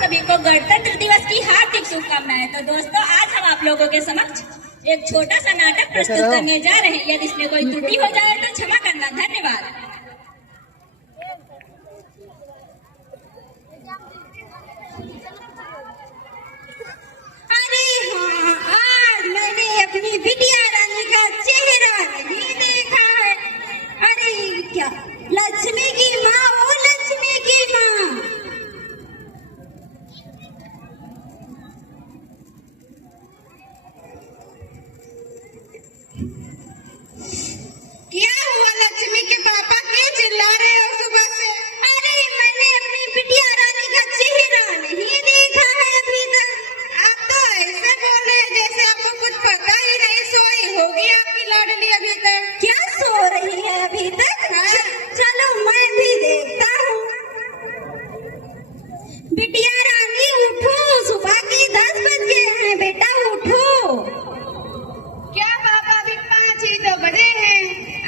सभी को गणतंत्र दिवस की हार्दिक शुभकामनाएं। तो दोस्तों, आज हम आप लोगों के समक्ष एक छोटा सा नाटक प्रस्तुत करने जा रहे हैं। यदि इसमें कोई त्रुटि हो जाए तो क्षमा करना। धन्यवाद। अरे हाँ, आज मैंने अपनी बिटिया रानी का चेहरा नहीं देखा है। अरे क्या लक्ष्मी की माँ, ओ लक्ष्मी की माँ। क्या हुआ लक्ष्मी के पापा, क्यों चिल्ला रहे हो सुबह से? अरे मैंने अपनी बिटिया रानी का चेहरा नहीं देखा है अभी तक। आप तो ऐसे बोल रहे हैं जैसे आपको कुछ पता ही नहीं। सोई होगी आपकी लाडली अभी तक। क्या सो रही है अभी तक? चलो मैं भी देखता हूँ। बिटिया रानी उठो, सुबह के 10 बज गए हैं। बेटा उठो। क्या पापा, अभी 5 ही तो बजे हैं।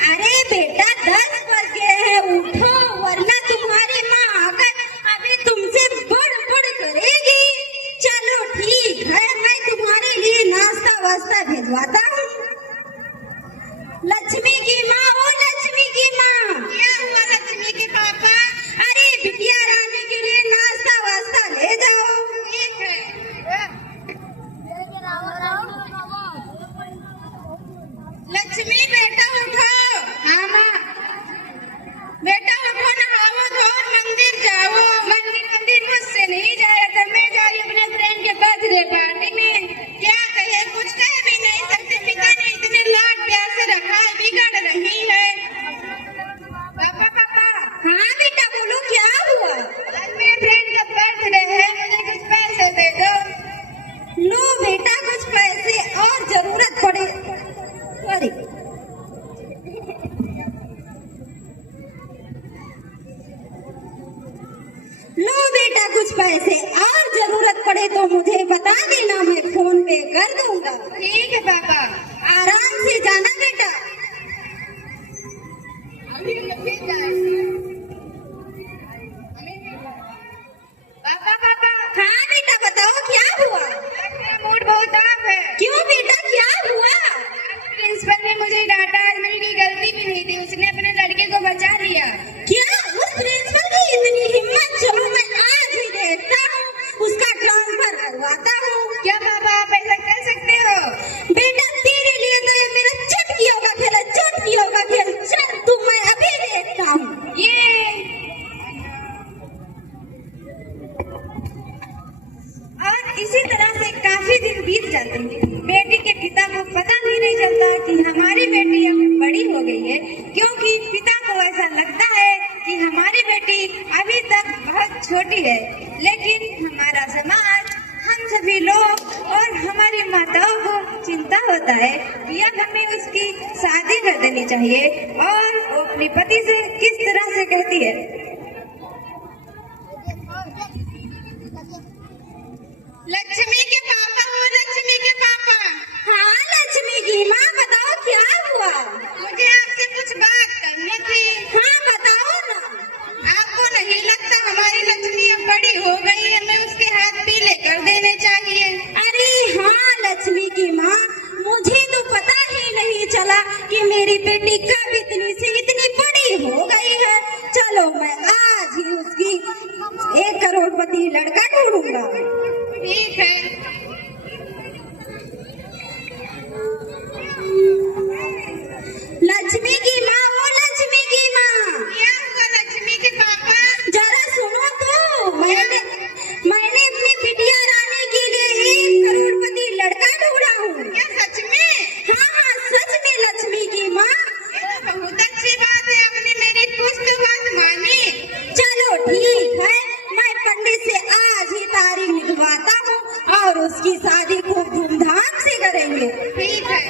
अरे बेटा 10 बज गए हैं, उठो, वरना तुम्हारी माँ आकर अभी तुमसे बड़ करेगी। चलो ठीक है, मैं तुम्हारे लिए नाश्ता वास्ता भिजवाता हूँ। लक्ष्मी की माँ, ओ लक्ष्मी की माँ। क्या हुआ लक्ष्मी के पापा? अरे बिटिया रानी के लिए नाश्ता वास्ता ले जाओ। ठीक है। लक्ष्मी बेटा उठो। हाँ माँ। बेटा उठो, नहाओ धो, मंदिर जाओ। मंदिर मुझसे नहीं जाया था, मैं जा रही अपने फ्रेंड के बर्थडे पार्टी में। क्या कहे, कुछ कह भी नहीं सकते। पिता ने इतने लाड प्यार से रखा है, बिगड़ रही है। पापा। हाँ बेटा बोलो, क्या हुआ? आज मेरे फ्रेंड का बर्थडे है, मुझे कुछ पैसे दे दो। लो बेटा, कुछ पैसे और जरूरत पड़े। अरे लो बेटा, कुछ पैसे और जरूरत पड़े तो मुझे बता देना, मैं फोन पे कर दूंगा। ठीक है पापा। आराम से जाना बेटा। पापा। हाँ बेटा बताओ, क्या हुआ? मेरा मूड बहुत ऑफ है। क्यों बेटा, क्या हुआ? प्रिंसिपल ने मुझे डांटा, आज मेरी गलती भी नहीं थी, उसने अपने लड़के को बचा लिया। क्या? उस प्रिंसिपल की इतनी हिम्मत? चलो मैं आज ही देखता हूँ, उसका ट्रांसफर करवाता हूँ। क्या पापा, आप ऐसा कर सकते हो? बेटा तेरे लिए तो ये मेरा चुटकियों का खेल है, चुटकियों का खेल। चल तू, मैं अभी देखता हूँ। ये और इसी तरह से काफी दिन बीत जाते हैं। बेटी के पिता को पता भी नहीं चलता कि हमारी बेटी अब बड़ी हो गई है, क्योंकि पिता को ऐसा लगता है कि हमारी बेटी अभी तक बहुत छोटी है। लेकिन हमारा समाज, हम सभी लोग और हमारी माताओं को चिंता होता है कि अब हमें उसकी शादी कर देनी चाहिए। और वो अपने पति से किस तरह से कहती है, लक्ष्मी के पापा, वो लक्ष्मी के पापा। हाँ लक्ष्मी की माँ, बताओ क्या हुआ? मुझे आपसे कुछ बात करनी थी। हाँ बताओ ना। आपको नहीं लगता हमारी लक्ष्मी अब बड़ी हो गई है, हमें उसके हाथ पीले कर देने चाहिए? अरे हाँ लक्ष्मी की माँ, मुझे तो पता ही नहीं चला कि मेरी बेटी कब इतनी से इतनी बड़ी हो गई है। चलो मैं आज ही उसकी 1 करोड़पति लड़का ढूंढूंगा। ठीक है। लक्ष्मी की माँ, ओ लक्ष्मी की माँ। क्या हुआ लक्ष्मी के पापा? जरा सुनो तो, मैंने अपनी बिटिया रानी के लिए 1 करोड़पति लड़का ढूंढा हूँ। क्या सच में? हाँ सच में लक्ष्मी की माँ। ये तो बहुत अच्छी बात है, आपने मेरी कुछ तो बात मानी। चलो ठीक है, मैं पंडित से आज ही तारीख निकलवाता हूँ और उसकी शादी खूब धूमधाम से करेंगे। ठीक है।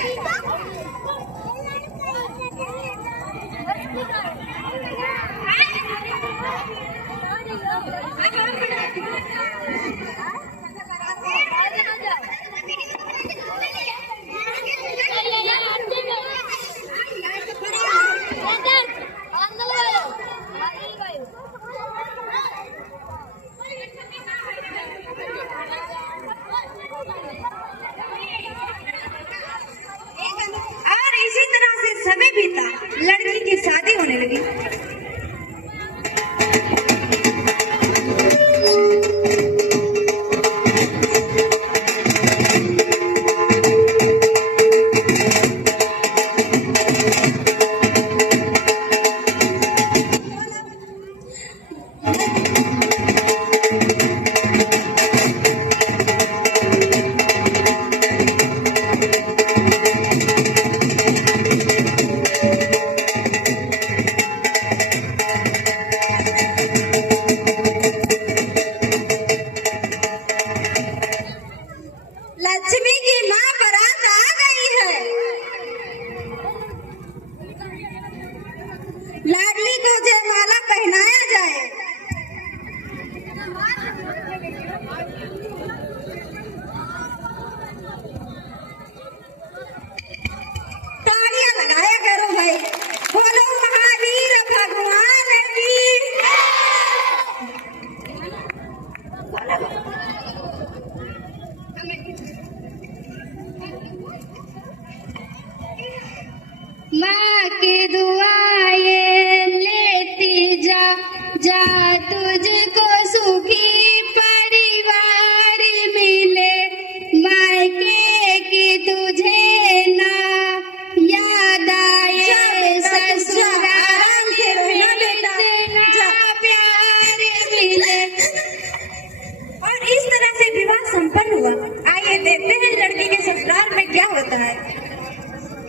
होता है।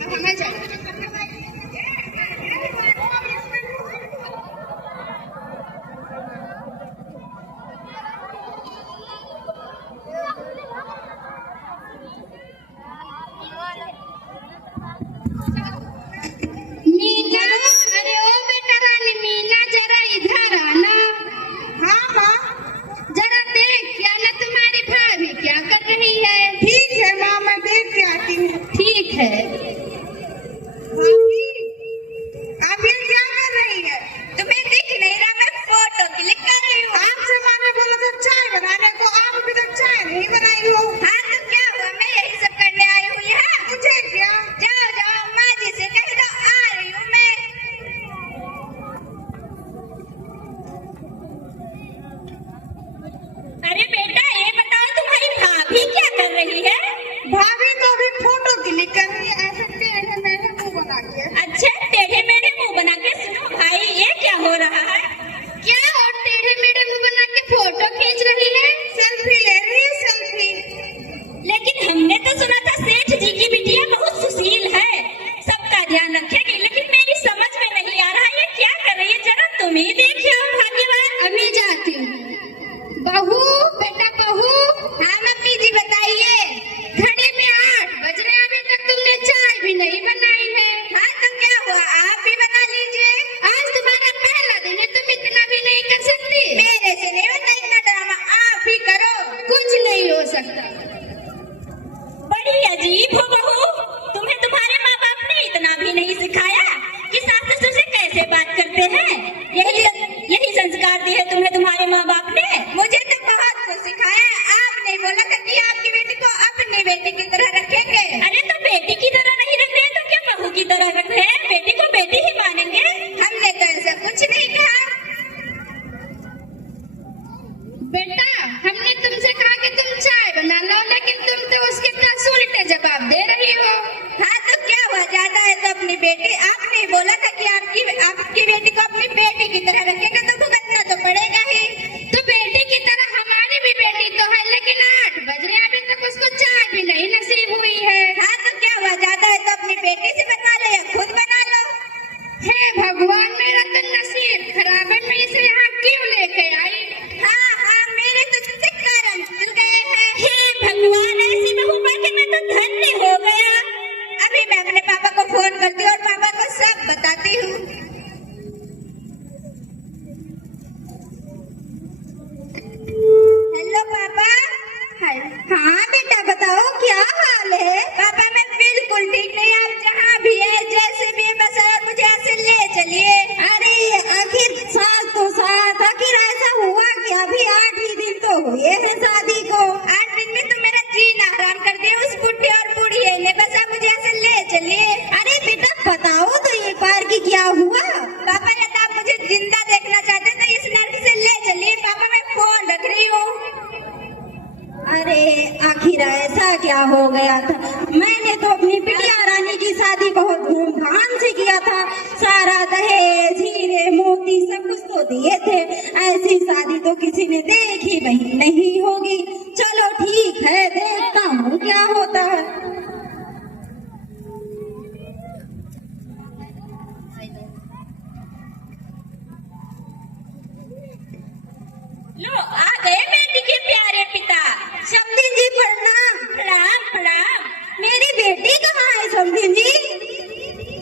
हमें जाए मीना, अरे ओ बेटा रानी मीना, जरा इधर आना। हाँ माँ, जरा देख क्या ना तुम्हारी भाभी क्या कर रही है। ठीक है माँ, मैं देख के आती हूँ। ठीक है। भाभी, आप ये क्या कर रही है? तुम्हें दिख नहीं रहा? मैं फोटो क्लिक कर रही हूँ। आपसे माँ ने बोला था चाय बनाने को, आप अभी तक चाय नहीं बनाई हो। हाँ तो क्या हुआ, मैं यही सब करने आई हूँ यहाँ। मुझे क्या? जाओ जाओ माँ जी से कह दो आ रही हूँ मैं। अरे बेटा ये बताओ तुम्हारी भाभी क्या कर रही है? भाभी तो अभी फोटो क्लिक कर रही है, ऐसे टेढ़े मेढ़े मुंह बना के। अच्छा टेढ़े मेढ़े मुंह बना के? सुनो भाई ये क्या हो रहा है? क्या और टेढ़े मेढ़े मुंह बना के फोटो खींच रही है? सेल्फी ले रही है, सेल्फी। लेकिन हमने तो सुना था सेठ जी की बिटिया बहुत सुशील है, सबका ध्यान रखेगी, लेकिन मेरी समझ में नहीं आ रहा ये क्या कर रही है। जरा तुम ही देखिए भाग्यवान। अभी जाती हूँ। बहू, बेटा बहू। हाँ मम्मी जी बताइए। घड़ी में 8 बज रहे, अभी तक तुमने चाय भी नहीं बनाई है। हाँ तो क्या हुआ, आप भी बना लीजिए। आज तुम्हारा पहला दिन है, तुम इतना भी नहीं कर सकती? मेरे से नहीं होता इतना ड्रामा, आप ही करो। कुछ नहीं हो सकता। बड़ी अजीब हो बहू, तुम्हें तुम्हारे माँ बाप ने इतना भी नहीं सिखाया कि सास ससुर से कैसे बात करते हैं? यही संस्कार दिए है तुम्हें तुम्हारे माँ बाप ने? मुझे तो बहुत कुछ सिखाया है। आपने बोला था कि आपकी बेटी को अपनी बेटी की तरह रखेंगे। अरे तो बेटी की तरह नहीं रख रहे तो क्या बहू की तरह रख रहे हैं? बेटी को बेटी ही मानेंगे। हमने तो ऐसा कुछ नहीं कहा। बेटा हमने तुमसे कहा कि तुम चाय बना लो, लेकिन तुम तो उसके 10 उल्टे जवाब दे रही हो। हाँ तो क्या हुआ, ज्यादा है तो अपनी बेटी, आपने बोला था कि आपकी बेटी को अपनी बेटी की तरह रखेगा तो भुगतना तो पड़ेगा ही। तो बेटी की तरह हमारी भी बेटी तो है, लेकिन 8 बज रहे अभी तक उसको चाय भी नहीं नसीब हुई है। हाँ तो क्या हुआ, ज्यादा है तो अपनी बेटी से बनवा लो या खुद बना लो। हे भगवान, मेरा तो नसीब खराब है, मैं इसे यहाँ क्यों लेके आई? हाँ हाँ, मेरे तो तुमसे कर्म खुल गए हैं। हे भगवान, ऐसी बहू पाके मैं तो धन्य हो गया। अभी मैं अपने पापा को फोन करती हूँ और पापा को सब बताती हूँ। हेलो पापा। हाँ बेटा बताओ क्या हाल है? पापा मैं बिल्कुल ठीक नहीं, आप जहाँ भी है जैसे भी है बस आप मुझे यहाँ से ले चलिए। अरे आखिर साथ तो साथ, आखिर ऐसा हुआ कि अभी 8 ही दिन तो हुए हैं शादी को। 8 दिन में तो मेरा जीना हराम कर दिया उस बुढ़ी और बूढ़ी ने, बस आप मुझे यहाँ से ले चलिए। अरे बेटा बताओ तो एक बार की क्या हुआ? पापा यदि आप मुझे जिंदा देखना चाहते तो इस लड़की से ले चलिए। पापा मैं फोन रख रही हूँ। अरे आखिर ऐसा क्या हो गया था? मैंने तो अपनी बिटिया रानी की शादी बहुत धूमधाम से किया था, सारा दहेज हीरे मोती सब कुछ तो दिए थे। ऐसी शादी तो किसी ने देखी भी नहीं होगी। चलो ठीक है, देखता हूँ क्या होता है। लो आ गए बेटी के प्यारे पिता। समधी जी प्रणाम। प्रणाम प्रणाम। मेरी बेटी कहाँ है समधी जी?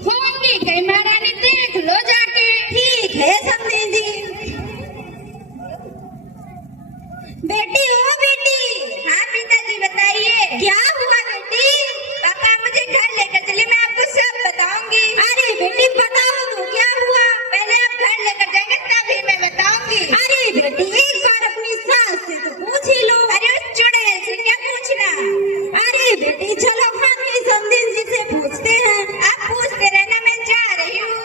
होंगी कहीं महारानी, देख लो जाके। ठीक है समधी जी। बेटी हो बेटी। हाँ पिताजी बताइए। क्या हुआ बेटी? पापा मुझे घर लेकर चलिए, मैं आपको सब बताऊंगी। अरे बेटी बताओ तो क्या हुआ? पहले आप घर लेकर जाएंगे तभी मैं बताऊंगी। अरे बेटी एक बार अपनी सास से तो पूछ ही लो। अरे उस चुड़ैल से क्या पूछना? अरे बेटी चलो हम ही समधी जी से पूछते हैं। आप पूछते रहना, मैं जा रही हूँ।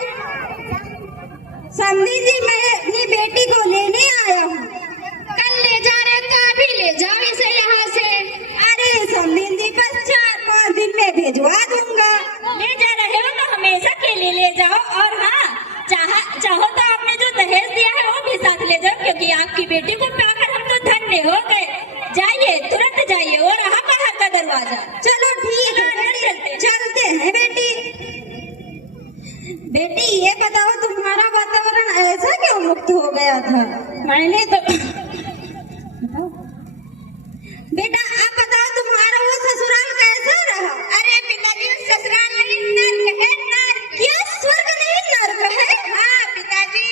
समधी जी मैं अपनी बेटी को लेने आया हूँ। कल ले जा रहे तो अभी ले जाओ इसे यहाँ से। अरे समधी जी बस 4-5 दिन में भिजवा दूंगा। ले जा रहे हो तो हमेशा के लिए ले जाओ, और हाँ चाहो तो आपने जो दहेज दिया है वो भी साथ ले जाओ, क्योंकि आपकी बेटी को पाकर हम तो धन्य हो गए। जाइए तुरंत जाइए, और रहा बाहर का दरवाजा। चलो ठीक है चलते बताओ तुम्हारा वातावरण ऐसा क्यों मुक्त हो गया था? मैंने तो बेटा आप बताओ तुम्हारा वो ससुराल कैसा रहा? अरे पिताजी ससुराल नहीं नर्क है, नर्क। क्या स्वर्ग नहीं नर्क है? हाँ पिताजी।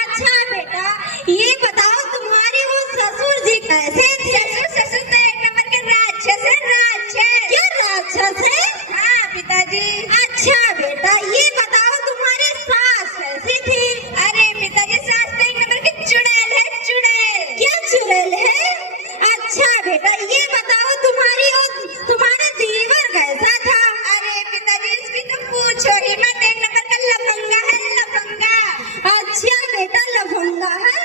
अच्छा बेटा ये बताओ तुम्हारे वो ससुर जी कैसे थे? ससुर तो एक नंबर के राक्षस है, राक्षस। क्या राक्षस है? हाँ पिताजी। अच्छा बेटा ये बताओ तुम्हारी सास कैसी थी? अरे पिताजी सास तो एक नंबर की चुड़ैल है, चुड़ैल। क्या चुड़ैल है? अच्छा बेटा ये बताओ तुम्हारा देवर कैसा था? अरे पिताजी इसकी तो पूछो ही मत, एक नंबर का लफंगा है, लफंगा। अच्छा बेटा लफंगा है।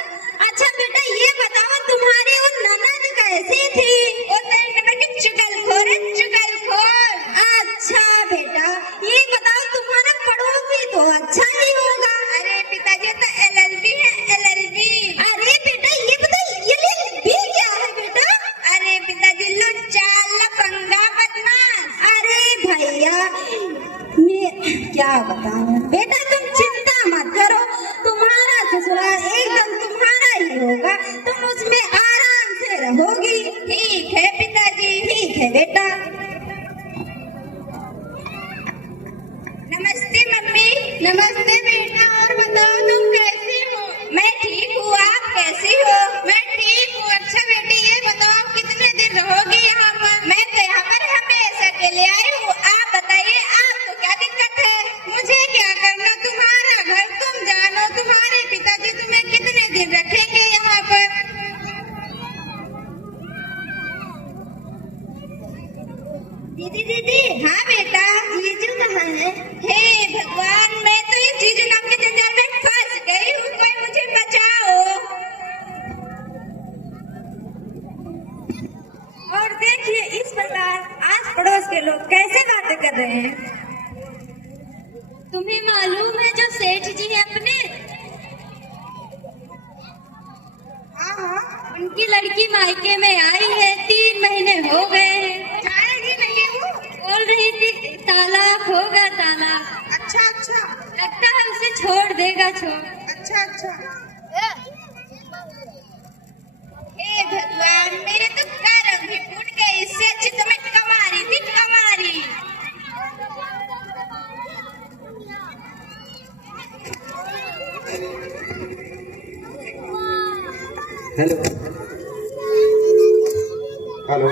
अच्छा बेटा ये बताओ तुम्हारी वो ननद कैसी थी? वो तो एक नंबर की चुगलखोर है, चुगलखोर। अच्छा बेटा ये बताओ तुम्हारा पड़ोसी तो अच्छा ही होगा। अरे पिताजी तो LLB है, LLB। अरे बेटा ये बताओ LLB क्या है बेटा? अरे पिताजी लुच्चा, लफंगा, बदमाश। अरे भैया मैं क्या बताऊं बेटा, तुम चिंता मत करो, तुम्हारा ससुराल एकदम तुम्हारा ही होगा, तुम उसमें आराम से रहोगी। ठीक है पिताजी। ठीक है बेटा। नमस्ते मम्मी। नमस्ते बेटा, और बताओ तुम कैसी हो? मैं ठीक हूँ, आप कैसी हो? मैं ठीक हूँ। अच्छा बेटी ये बताओ कितने दिन रहोगी यहाँ पर? मैं तो यहाँ पर हमेशा के लिए आई हूँ। आप बताइए आपको क्या दिक्कत है? मुझे क्या करना, तुम्हारा घर तुम जानो, तुम्हारे पिताजी तुम्हें कितने दिन रखेंगे यहाँ पर? दीदी दीदी। हाँ बेटा। जीजू कहाँ है? हे भगवान मैं तो इस जीजू नाम के जंजाल में फंस गई हूँ, कोई मुझे बचाओ। और देखिए इस प्रकार आस पड़ोस के लोग कैसे बातें कर रहे हैं। तुम्हें मालूम है जो सेठ जी है अपने, हाँ हाँ उनकी लड़की मायके में आई है, 3 महीने हो गए हैं। जाएगी नहीं वो? बोल रही थी तालाक होगा, तालाक। अच्छा अच्छा। लगता है उसे छोड़ देगा, छोड़। अच्छा अच्छा। हे भगवान मेरे तो कर्म भी फूट गए, इससे अच्छी तो मैं कमारी थी, कमारी। Hello hello.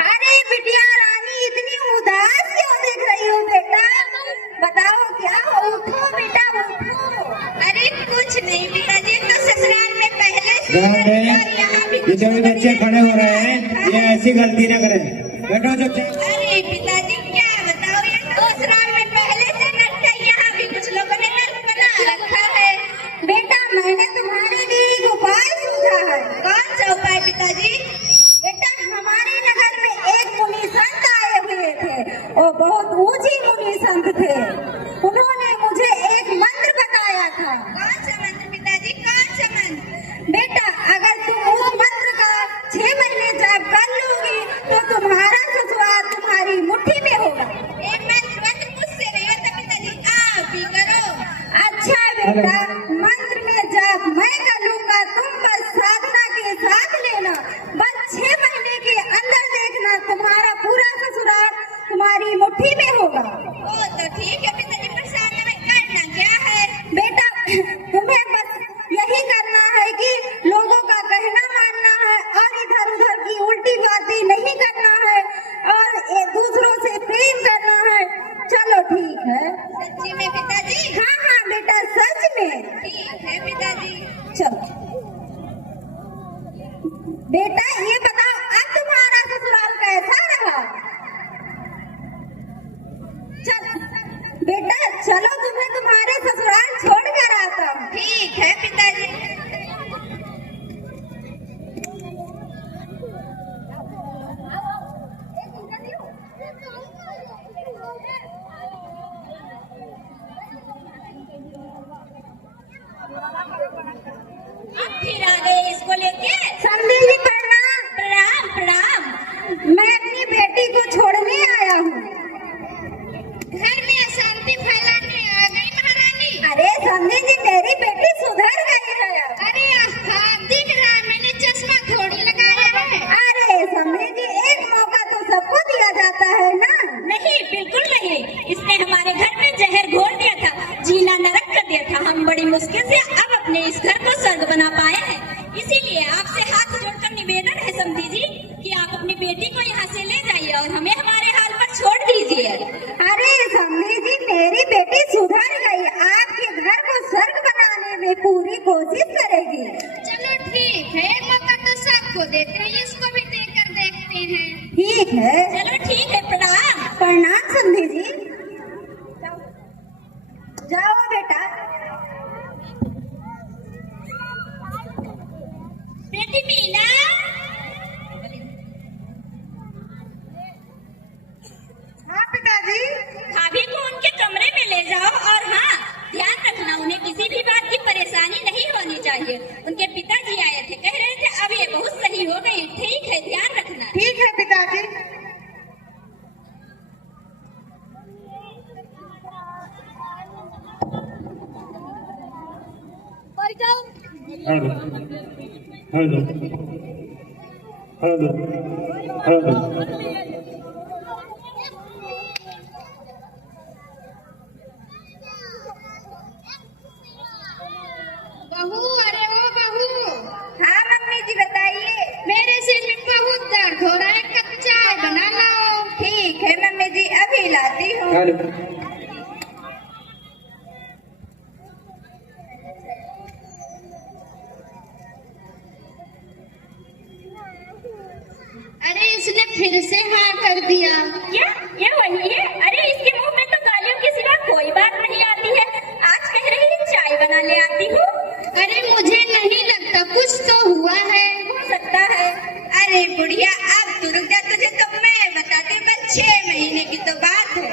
अरे बिटिया रानी इतनी उदास क्यों दिख रही हो बेटा? बताओ क्या हो? उठो बेटा उठो। अरे कुछ नहीं पिताजी, तो ससुराल में पहले से ये जो भी बच्चे खड़े हो रहे हैं ये ऐसी गलती ना करें, बैठो चुपचाप। अरे पिताजी क्या बताओ, ये ससुराल में पहले से नटका, यहाँ भी कुछ लोगों ने नर्क बना रखा है। बेटा मैंने तुम्हारे लिए एक उपाय सूझा है। कौन सा उपाय पिताजी? बेटा हमारे नगर में एक मुनि संत आए हुए थे, वो बहुत ऊंची मुनि संत थे। उन्होंने मुझे एक मंत्र बताया था। कौन सा मंत्र पिताजी, कौन सा मंत्र? बेटा अगर तुम उस मंत्र का 6 महीने जाप कर लोगी तो तुम्हारा ससुराल तुम्हारी मुट्ठी में होगा। एक मंत्र मुझसे नहीं होता पिताजी, आप ही करो। अच्छा बेटा मंत्र में जाप मैं कर लूंगा, तुम बस साधना के साथ लेना। बस 6 महीने के अंदर देखना तुम्हारा पूरा ससुराल तुम्हारी मुट्ठी में होगा। ओ तो ठीक है पिताजी, पर साधना में करना क्या है? बेटा तुम्हें बस यही करना है कि लोगों का कहना मानना है और इधर उधर की उल्टी बातें नहीं करना है और एक दूसरों से प्रेम करना है। चलो ठीक है। सच्ची में पिताजी? हाँ हाँ बेटा सच में। ठीक है पिताजी। चलो बेटा ये बताओ अब तुम्हारा ससुराल कैसा रहा? बेटा चलो तुम्हें तुम्हारे ससुराल छोड़ कर आता हूँ। ठीक है पिताजी। फिर आ गए इसको लेके। समझी प्रणाम। प्रणाम प्रणाम। मैं अपनी अपनी पूरी कोशिश करेगी। चलो ठीक है, मौका तो सबको देते हैं, इसको भी देकर देखते हैं। ठीक है, चलो ठीक है, प्रणाम। प्रणाम समधी जी। जाओ बेटा। बेटी मीना, हाँ पिताजी। भाभी को उनके कमरे में ले जाओ और हाँ, ध्यान रखना उन्हें किसी भी बात की परेशानी नहीं होनी चाहिए। उनके पिताजी आए थे, कह रहे थे अब ये बहुत सही हो गई। ठीक है, ध्यान रखना। ठीक है पिताजी। Hello hello hello hello. बहू, अरे ओ बहू। हाँ मम्मी जी बताइए। मेरे सिर में बहुत दर्द हो रहा है, कप चाय बना लाओ। ठीक है मम्मी जी, अभी लाती हूँ। हेलो। अरे इसने फिर से हाँ कर दिया। क्या ये वही है? अरे इसके मुंह में तो गालियों के सिवा कोई बात नहीं आती है। आज कह रही है चाय बना ले आती हूँ। अरे मुझे नहीं लगता, कुछ तो हुआ है। हो सकता है। अरे बुढ़िया अब तू रुक जा, तुझे तो मैं बताती हूँ, बस 6 महीने की तो बात है।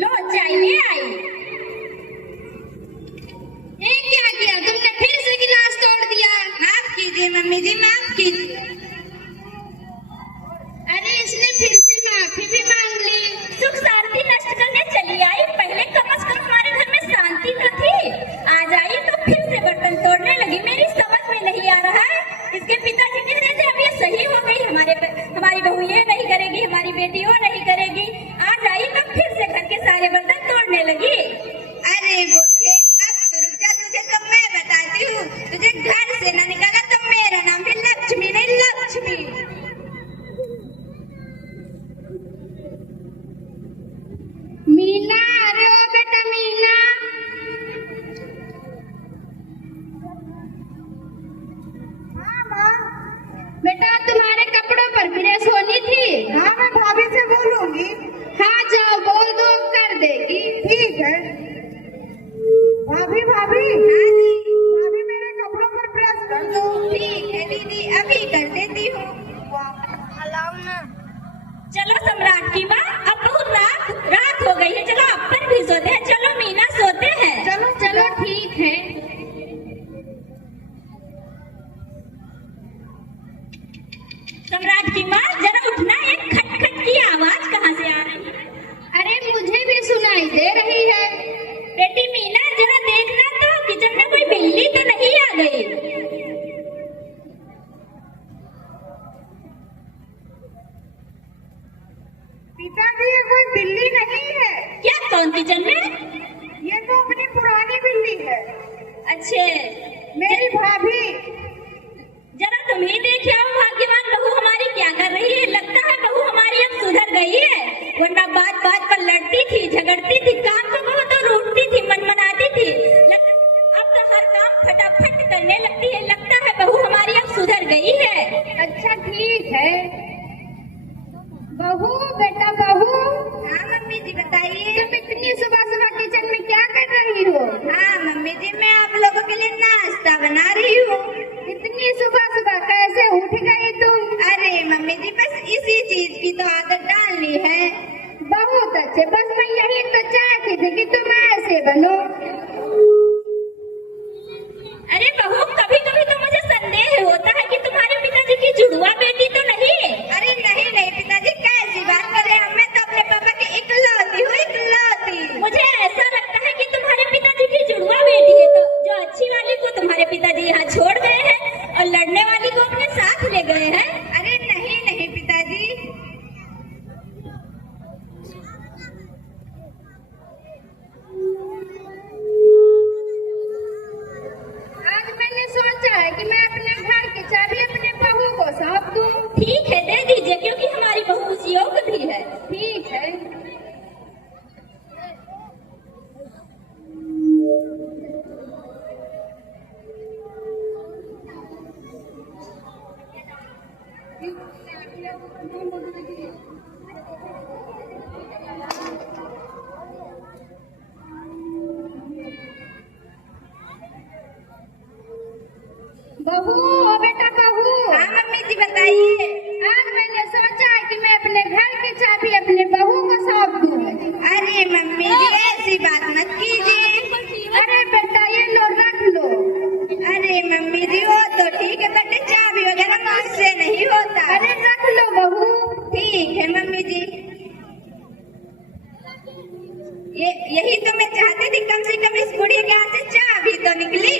लो चाय ले आई। ये क्या किया तुमने? फिर से गिलास तोड़ दिया। माफ कीजिए मम्मी जी, माफ कीजिए। अरे इसने फिर से माफी भी मांग ली। सुख शांति नष्ट करने चली आई। पहले कम से कम हमारे घर में शांति तो थी। आज आई तो फिर से बर्तन तोड़ने लगी। मेरी समझ में नहीं आ रहा है। इसके पिताजी कह रहे थे अब ये सही हो गई, हमारी बहू ये नहीं करेगी, हमारी बेटी वो नहीं करेगी। आज आई तो फिर से घर के सारे बर्तन तोड़ने लगी। अरे बुढ़े अब तू रुक जा, तुझे तो मैं बताती हूँ। तुझे घर से न निकाला तो मेरा नाम भी लक्ष्मी नहीं, लक्ष्मी। मीना, अरे ओ बेटा मीना। हाँ माँ। बेटा तुम्हारे कपड़ों पर प्रेस होनी थी। हाँ मैं भाभी से बोलूंगी। हाँ जाओ, बोल दो, कर देगी। ठीक है। भाभी भाभी। हाँ जी। भाभी मेरे कपड़ों पर प्रेस कर दो। ठीक है दीदी, अभी कर देती हूँ। चलो सम्राट की माँ, अब बहुत रात हो गई है। चलो अपन भी सोते हैं। चलो मीना सोते हैं। चलो चलो ठीक है। सम्राट की माँ जरा उठना, एक खटखट की आवाज कहाँ से आ रही है? अरे मुझे भी सुनाई दे रही है। बेटी मीना जरा देखना तो किचन में कोई बिल्ली तो नहीं आ गई। पिताजी ये कोई बिल्ली नहीं है। क्या? कौन किचन में? ये तो अपनी पुरानी बिल्ली है, अच्छे मेरी भाभी। जरा तुम ही देख आओ भाग्यवान बहू हमारी क्या कर रही है। लगता है बहू हमारी अब सुधर गई है, वरना बात बात पर लड़ती थी, झगड़ती थी, काम को कहो तो रूठती थी, मनमनाती थी। अब तो हर काम फटाफट करने लगती है। लगता है बहू हमारी अब सुधर गई है। अच्छा ठीक है। बहू, बेटा बहू। हाँ मम्मी जी बताइए। तुम इतनी सुबह सुबह किचन में क्या कर रही हो? हाँ मम्मी जी, मैं आप लोगों के लिए नाश्ता बना रही हूँ। इतनी सुबह सुबह कैसे उठ गई तुम? अरे मम्मी जी बस इसी चीज की तो आदत डालनी है। बहुत अच्छे, बस मैं यही तो चाहती थी कि तुम ऐसे बनो। अरे बहू, कभी कभी तो मुझे संदेह होता है कि तुम्हारे पिताजी की जुड़वा बेटी तो नहीं है। अरे नहीं नहीं पिताजी, कैसी बात कर रहे हैं? मैं तो अपने पापा की इकलौती हूँ, इकलौती। मुझे ऐसा लगता है कि तुम्हारे पिताजी की जुड़वा बेटी है, तो जो अच्छी वाली को तुम्हारे पिताजी यहाँ छोड़ गए हैं और लड़ने वाली को अपने साथ ले गए हैं। अरे नहीं नहीं पिताजी। आज मैंने सोचा है कि मैं अपने घर की चाबी अपने बहू को सौंप दूं। बहू हो बेटा बहू। हाँ मम्मी जी बताइए। आज मैंने सोचा कि मैं अपने घर की चाबी अपने बहू को सौंप दूं। अरे मम्मी जी ऐसी बात मत कीजिए। अरे बेटा ये लो रख लो। अरे मम्मी जी वो तो ठीक है बेटे चाबी वगैरह मुझसे नहीं होता। अरे रख लो बहू। ठीक है मम्मी जी। यही तो मैं चाहती थी कम से कम इस बुढ़िया के हाथ से चाबी तो निकली।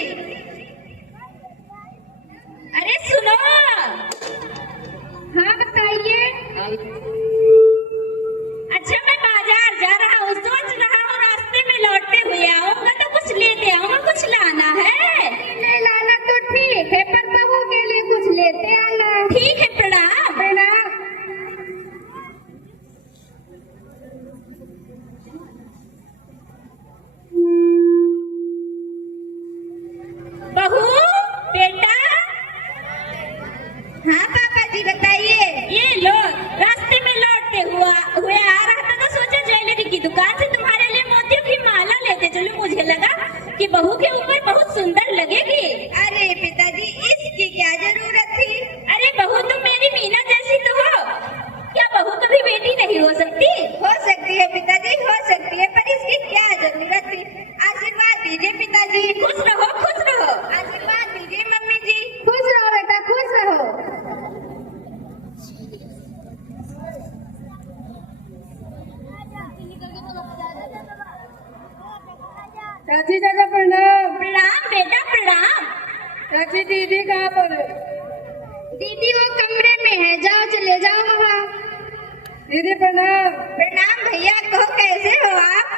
अरे सुनो। हाँ बताइए। अच्छा मैं बाजार जा रहा हूँ, सोच रहा हूँ रास्ते में लौटते हुए आऊंगा तो कुछ लेते आऊंगा, कुछ लाना है। ले लाना तो ठीक है पर बहू के लिए कुछ लेते आना। ठीक है प्रणाम। प्रणाम। बहू बेटा। हाँ पापा जी बताइए। ये लो रास्ते में लौटते हुए आ रहा था तो सोचा ज्वेलरी की दुकान से तुम्हारे लिए मोतियों की माला लेते चलो। मुझे लगा कि बहू के ऊपर बहुत सुंदर लगेगी। अरे पिताजी इसकी क्या जरूरत थी। अरे बहू तुम मेरी मीना जैसी तो हो, क्या बहू कभी बेटी नहीं हो सकती? हो सकती है पिताजी हो सकती है पर इसकी क्या जरूरत थी। आशीर्वाद दीजिए पिताजी। खुश रहो खुश रहो। आशीर्वाद दीजिए मम्मी जी। खुश रहो बेटा खुश रहो। चाची चाचा प्रणाम। प्रणाम बेटा प्रणाम। चाची दीदी कहाँ पर है? दीदी वो कमरे में है, जाओ चले जाओ वहाँ। दीदी प्रणाम। प्रणाम भैया, कहो कैसे हो आप?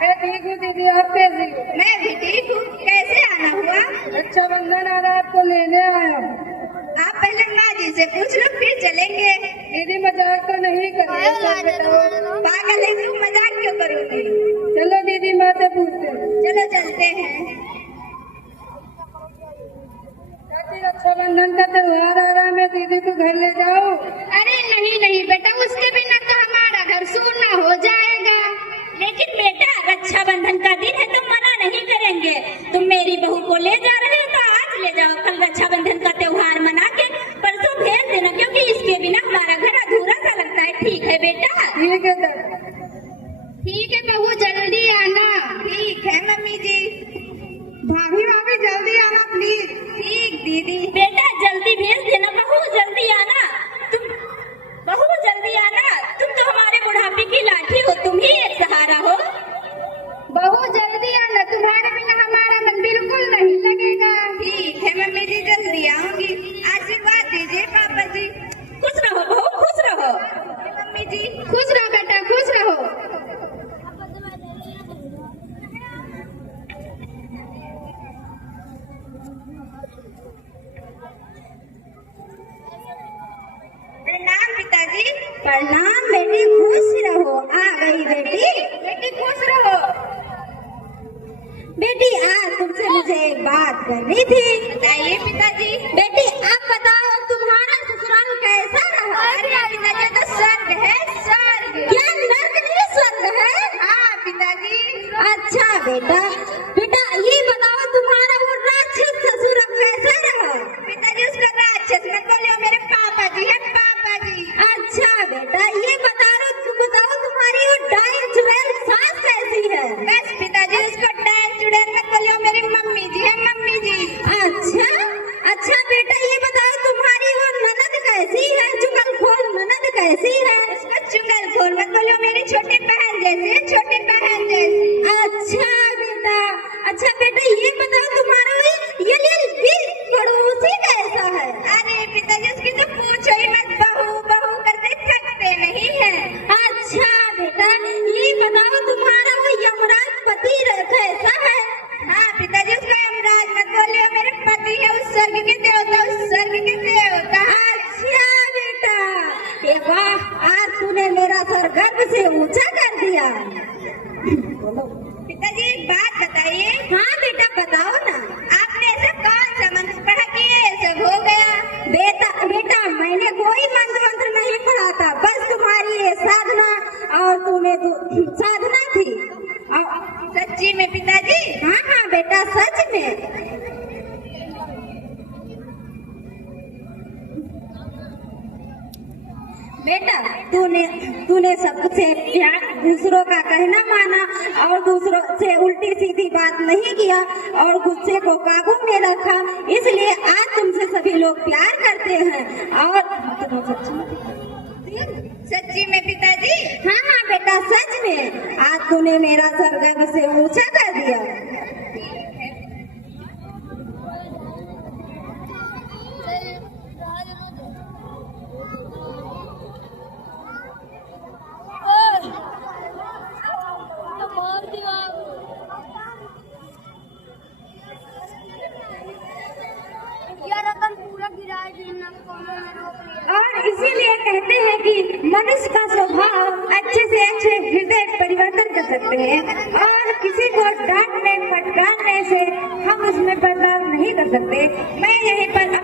मैं ठीक हूँ दीदी, आप कैसी हो? मैं भी ठीक हूँ। कैसे आना हुआ? रक्षाबंधन आ रहा है, आपको लेने आया हूँ। आप पहले माँ जी से पूछ लो फिर चलेंगे। दीदी मजाक तो नहीं कर रही हो, सब बताओ। पागल है तू, मजाक क्यों करूँगी? चलो दीदी माँ से पूछते हैं। चलो चलते हैं। चाची रक्षाबंधन का त्योहार आ रहा है, मैं दीदी को घर ले जाऊँ? अरे नहीं नहीं बेटा, उसके बिना तो हमारा घर सूना हो जाएगा। लेकिन बेटा रक्षाबंधन का दिन है, तुम मना नहीं करेंगे। तुम मेरी बहू को ले जा रहे हो तो आज ले जाओ, कल रक्षाबंधन का त्योहार मना के परसों भेज देना, क्योंकि इसके बिना हमारा घर अधूरा सा लगता है। ठीक है बेटा? ठीक है सर। ठीक है बहू जल्दी आना। ठीक है मम्मी जी। भाभी भाभी जल्दी आना प्लीज। ठीक दीदी। बेटा जल्दी भेज देना, बहू जल्दी आना। तुम बहू जल्दी आना, तुम तो हमारे बुढ़ापे की लाठी हो, तुम ही एक सहारा हो। बहू जल्दी आना, तुम्हारे बिना हमारा मन बिल्कुल नहीं लगेगा। ठीक है मम्मी जी जल्दी आऊंगी। आशीर्वाद दीजिए पापा जी। खुश रहो बहू खुश रहो। मम्मी जी खुश रहो बेटा खुश रहो। प्रणाम पिताजी। प्रणाम बेटी, खुश रहो। आ गई बेटी। बेटी खुश रहो। बेटी आज तुमसे मुझे एक बात करनी थी। बताइए पिताजी। बेटी आप बताओ तुम्हारा ससुराल कैसा रहा? अरे पिताजी तो स्वर्ग है, स्वर्ग। क्या नर्क नहीं स्वर्ग है? हाँ पिताजी। अच्छा बेटा, बेटा ये बताओ तुम्हारा वो राक्षस ससुर कैसा रहा? पिताजी उसका राक्षस मत बोलो, मेरे पापा जी है पापा जी। अच्छा बेटा ये बताओ तुम्हारी वो डाइन चुड़ैल सास कैसी है? बस पिताजी उसको डाइन चुड़ैल मत बोलो, मेरी मम्मी जी है मम्मी जी। अच्छा बेटा ये बताओ तुम्हारी वो ननद कैसी है? चुगलखोर ननद कैसी है? उसको चुगलखोर मत बोलो, मेरी छोटी बहन जैसी है, छोटी बहन जैसी। अच्छा बेटा ये बताओ तुम्हारा ये पड़ोसी कैसा है? अरे पिताजी उसकी तो पूछो ही मत, बहू करते थकते नहीं है। अच्छा बेटा ये बताओ तुम्हारा वो यमराज पति कैसा है? हाँ पिताजी उसका यमराज मत बोलिए, मेरे पति है उस स्वर्ग के देवता, उस स्वर्ग के देवता। अच्छा बेटा, ये वाह आज तूने मेरा सर गर्व से ऊंचा कर दिया। पिताजी एक बात बताइए। हाँ बेटा बताओ ना। आपने ऐसा कौन सा मंत्र पढ़ा कि ये सब हो गया? बेटा मैंने कोई मंत्र नहीं पढ़ा था, बस तुम्हारी ये साधना और तुम्हें साधना थी। सच्ची में पिताजी? हाँ बेटा सच में। तूने सबसे प्यार दूसरों का कहना माना और दूसरों से उल्टी सीधी बात नहीं किया और गुस्से को काबू में रखा, इसलिए आज तुमसे सभी लोग प्यार करते हैं। और सच्ची में पिताजी? हाँ बेटा, सच में आज तूने मेरा सर गर्व से ऊंचा कर दिया। और इसीलिए कहते हैं कि मनुष्य का स्वभाव अच्छे से अच्छे हृदय परिवर्तन कर सकते हैं और किसी को डांटने फटकारने से हम उसमें बदलाव नहीं कर सकते। मैं यहीं पर